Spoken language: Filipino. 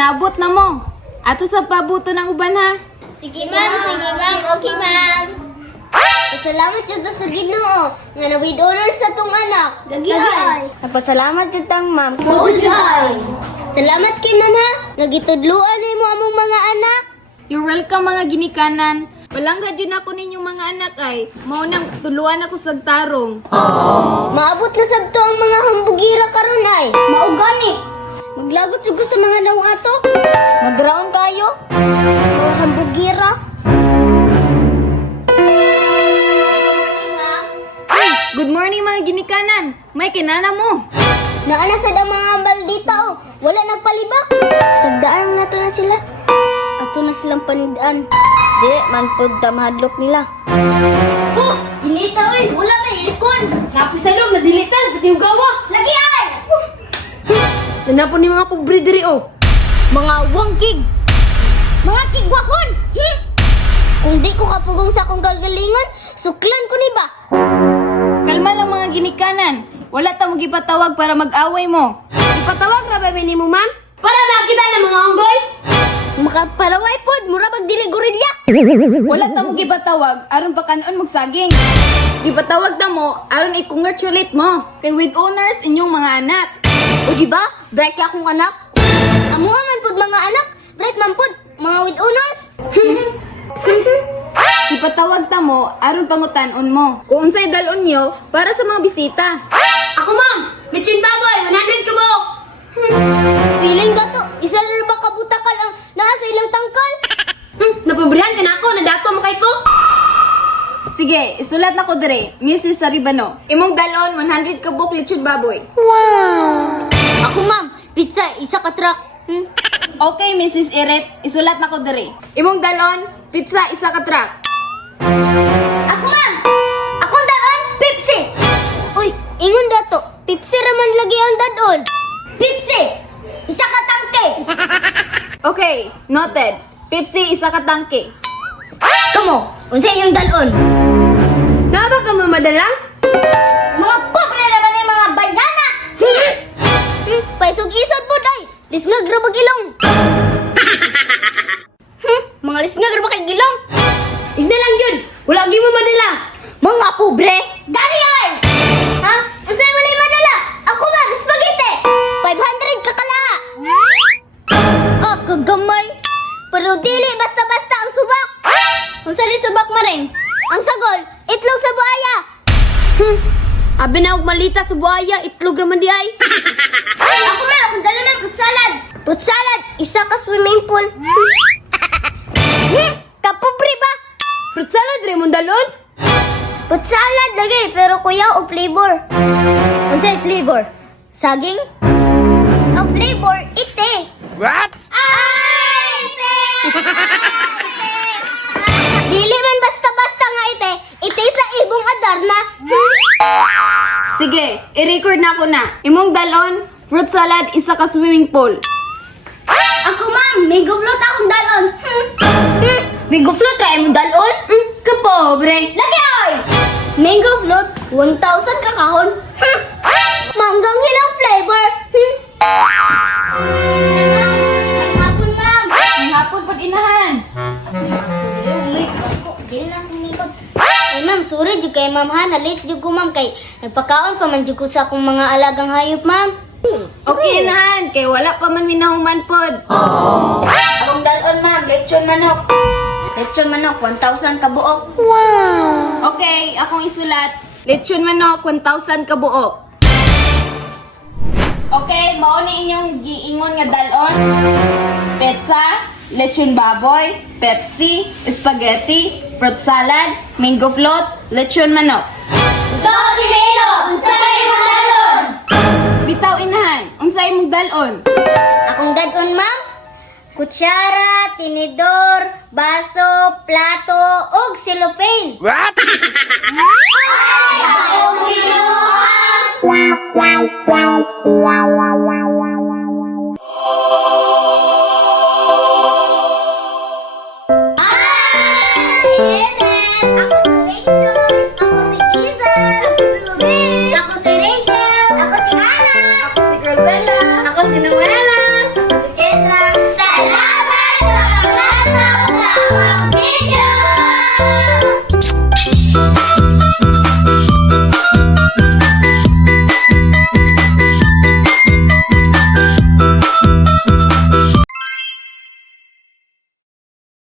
naabot na mo. Ato sa pabuto ng uban ha. Sige ma'am, okay ma'am. Pasalamat jud sa Ginoo nga na with honors sa tong anak. Lagi ay. Nagpasalamat jud tang ma'am. Ay. Salamat kay ma'am ha. Nga gitudluan nimo among mga anak. You're welcome mga ginikanan. Palangga dyan ako ninyong mga anak ay. Maunang tuluan ako sa tarong. Maabot na sabto ang mga hambugira karon ay. Maugani. Maglagot jud ko sa mga nawang ato. Magraon kayo. O hambugira. Good morning mga ginikanan. May kinana mo. Naana sa ang mga ambal dito. Wala nagpalibak. Sagdaan na to na sila. Ato na silang panidaan. Di, manpod tamahadlok nila. Oh, hinita oy. Wala may aircon. Tapos sa loob, nadilitan. Dati yung gawa. Lagi ay! Nanapon ni mga pobre diri oh. Mga wangkig. Mga tigwahon. Kung di ko kapugong sa akong gagalingon, suklan ko ni ba? Kalma lang mga ginikanan. Wala ta magipatawag para mag-away mo. Ipatawag ra ba mo ma'am? Para makita ng mga unggoy? Makaparaway pod, mura pag dili gorilya. Wala ta mo gipatawag aron pa kanon magsaging. Gipatawag ta mo aron i-congratulate mo kay with honors inyong mga anak. O di ba? Bright ka akong anak. Amo man pod mga anak, bright man pod, mga with honors. Ipatawag ta mo aron pangutan-on mo. Kung unsay dalon nyo para sa mga bisita. Ako ma'am, Mitchin Baboy, 100 ka buok. Feeling ka to, isa na ba kabutakal ang nasa ilang tangkal? Napabrihan ka na ako, nadato mo kay ko. Sige, isulat na ko dire, Mrs. Saribano. Imong dalon 100 ka buok lechon baboy. Wow! Ako ma'am, pizza, isa ka truck. Okay, Mrs. Eret, isulat na ko dire. Imong dalon, pizza isa ka truck. Ako ma'am! Akong daon, Pepsi! Uy, ingon dato, Pepsi raman lagi ang dadon. Pepsi! Isa ka tangke! Okay, noted. Pepsi isa ka tangke. Kamo, unsay yung dalon? Naba ka mamadala? Mga pobre naman yung mga bayana! Paisog-isod po, day! Lisngag ra bag ilong! Mga lisngag ra ba kay gilong? Igna lang yun! Wala mo madala! Mga pobre! Gani ay! Ha? Unsay man yung madala? Ako ma'am, spaghetti! 500 kakalaha! Ah, kagamay! Pero dili basta-basta ang subak! Unsa ni subak maring? Ang sagol, itlog sa buaya! Abi na og malita sa buhaya, itlog raman di ay. Ako ma'am, akong dala ng fruit salad! Fruit salad, isa ka swimming pool! Kapobre ba? Fruit salad rin mong dalon? Fruit salad lagi, pero kuya o flavor. Unsay flavor? Saging? Ang flavor, ite. What? Ay, ite! Dili man basta-basta nga ite. Ite sa ibong adar na. Sige, i-record na ako na. Imong dalon, fruit salad, isa ka swimming pool. Ako ma'am, mango float akong dalon. Mango float ra imong dalon? Kapobre! Lagi ay! Mango float, 1,000 kakahon. Manggang hilang flavor. Hapon ma'am. May hapon pag inahan. Ay ma'am, sorry jud kay ma'am ha, na-late jud ko ma'am kay nagpakaon pa man jud ko sa akong mga alagang hayop ma'am. Okay inahan, kay wala pa man minahuman pod. Akong dalon ma'am, lechon manok. Lechon manok, 1,000 kabuok. Okay, akong isulat. Lechon manok, 1,000 ka buok. Okay, mao ni inyong giingon nga dalon. Pizza, lechon baboy, Pepsi, spaghetti, fruit salad, mango float, lechon manok. Ikaw, Dimeno, unsay imong dalon? Bitaw inahan, unsay imong dalon? Akong dadon ma'am, kutsara, tinidor, baso, plato, ug cellophane. What? Ay, akong binuang!